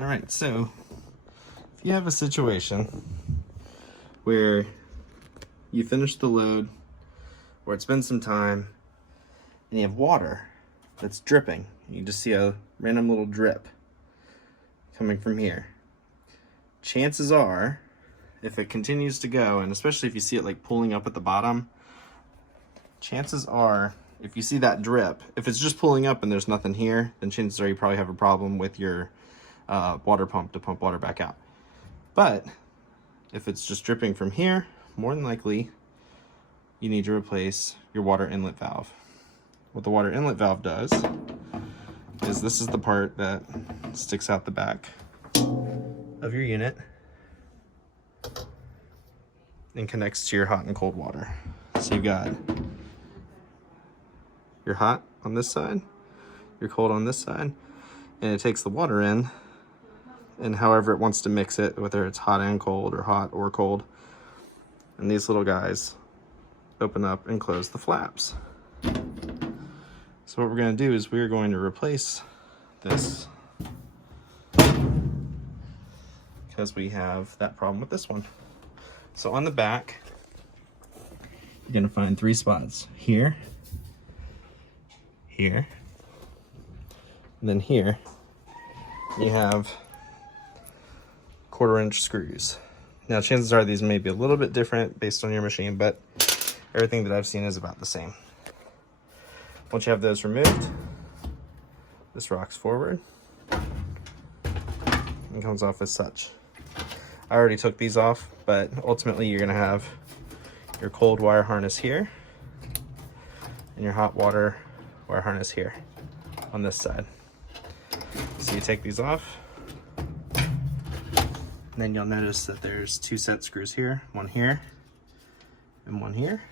All right, so if you have a situation where you finish the load, or it's been some time, and you have water that's dripping, you just see a random little drip coming from here. Chances are, if it continues to go, and especially if you see it like pulling up at the bottom, chances are, if you see that drip, if it's just pulling up and there's nothing here, then chances are you probably have a problem with your water pump to pump water back out. But if it's just dripping from here, more than likely you need to replace your water inlet valve. What the water inlet valve does is this is the part that sticks out the back of your unit and connects to your hot and cold water. So you've got your hot on this side, your cold on this side, and it takes the water in, and however it wants to mix it, whether it's hot and cold or hot or cold. And these little guys open up and close the flaps. So what we're going to do is we're going to replace this because we have that problem with this one. So on the back, you're going to find 3 spots. Here, here, and then here you have 1/4-inch screws. Now chances are these may be a little bit different based on your machine, but everything that I've seen is about the same. Once you have those removed, this rocks forward and comes off as such. I already took these off, but ultimately you're going to have your cold wire harness here and your hot water wire harness here on this side. So you take these off, and then you'll notice that there's 2 set screws here, one here and one here.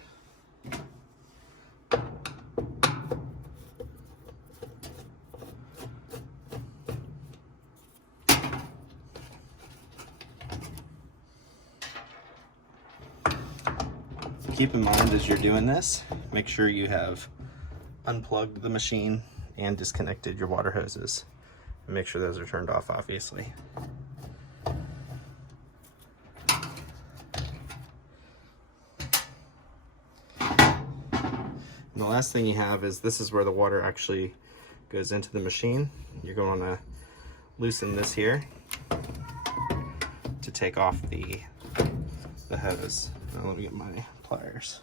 Keep in mind as you're doing this, make sure you have unplugged the machine and disconnected your water hoses. And make sure those are turned off, obviously. And the last thing you have is this is where the water actually goes into the machine. You're going to loosen this here to take off the hose. Now let me get my pliers.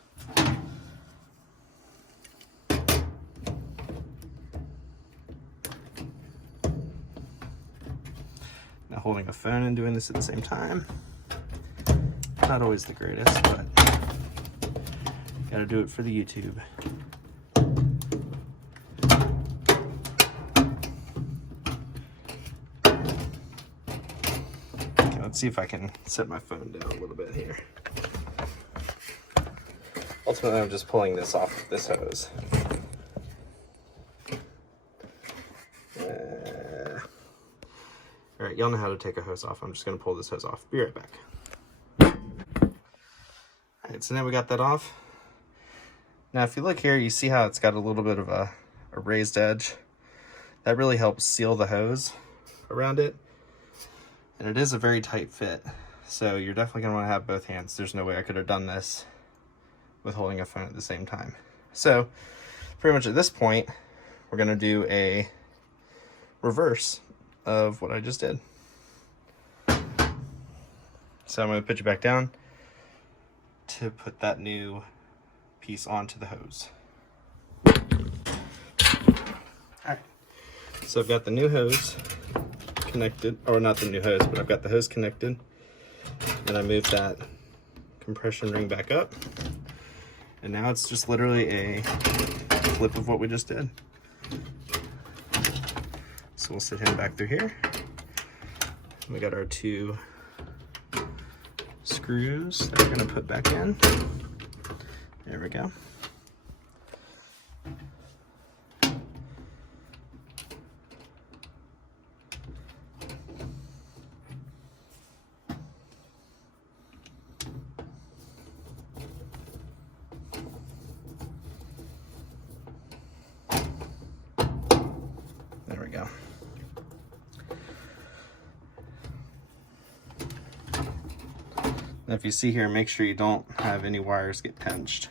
Now holding a phone and doing this at the same time, not always the greatest, but gotta do it for the YouTube. Okay, let's see if I can set my phone down a little bit here. Ultimately, I'm just pulling this off this hose. All right, y'all know how to take a hose off. I'm just gonna pull this hose off. Be right back. All right, so now we got that off. Now, if you look here, you see how it's got a little bit of a raised edge. That really helps seal the hose around it. And it is a very tight fit. So you're definitely gonna wanna have both hands. There's no way I could have done this with holding a phone at the same time. So pretty much at this point, we're gonna do a reverse of what I just did. So I'm gonna put you back down to put that new piece onto the hose. All right, so I've got the new hose connected, or not the new hose, but I've got the hose connected, and I moved that compression ring back up. And now it's just literally a flip of what we just did. So we'll sit him back through here. We got our 2 screws that we're gonna put back in. There we go. There we go. And if you see here, make sure you don't have any wires get pinched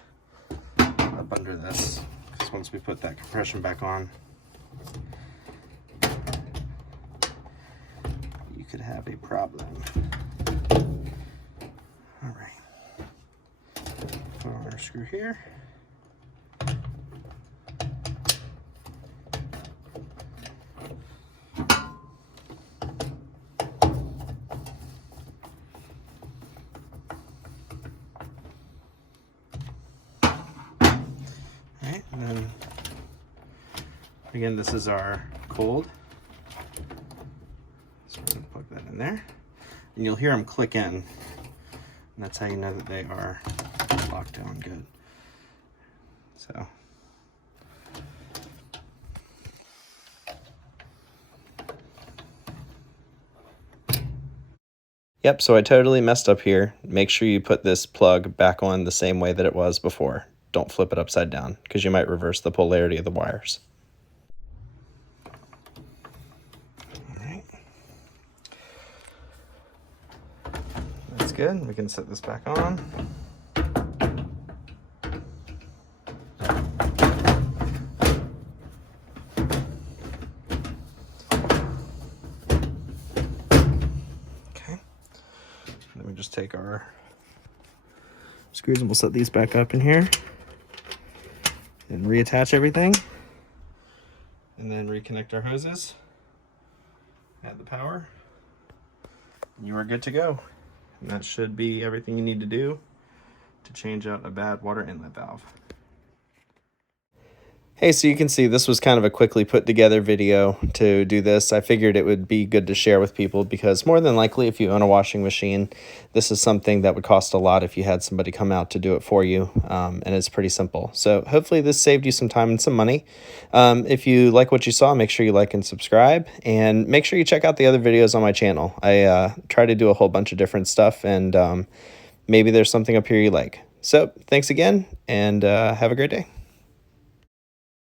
up under this, because once we put that compression back on, you could have a problem. All right, put on our screw here. Alright, and then again, this is our cold. So we're going to plug that in there. And you'll hear them click in. And that's how you know that they are locked down good. So. Yep, so I totally messed up here. Make sure you put this plug back on the same way that it was before. Don't flip it upside down, because you might reverse the polarity of the wires. All right. That's good. We can set this back on. Then we just take our screws and we'll set these back up in here and reattach everything, and then reconnect our hoses, add the power, and you are good to go. And that should be everything you need to do to change out a bad water inlet valve. Hey, so you can see this was kind of a quickly put together video to do this. I figured it would be good to share with people, because more than likely if you own a washing machine, this is something that would cost a lot if you had somebody come out to do it for you, and it's pretty simple. So hopefully this saved you some time and some money. If you like what you saw, make sure you like and subscribe, and make sure you check out the other videos on my channel. I try to do a whole bunch of different stuff, and maybe there's something up here you like. So thanks again, and have a great day.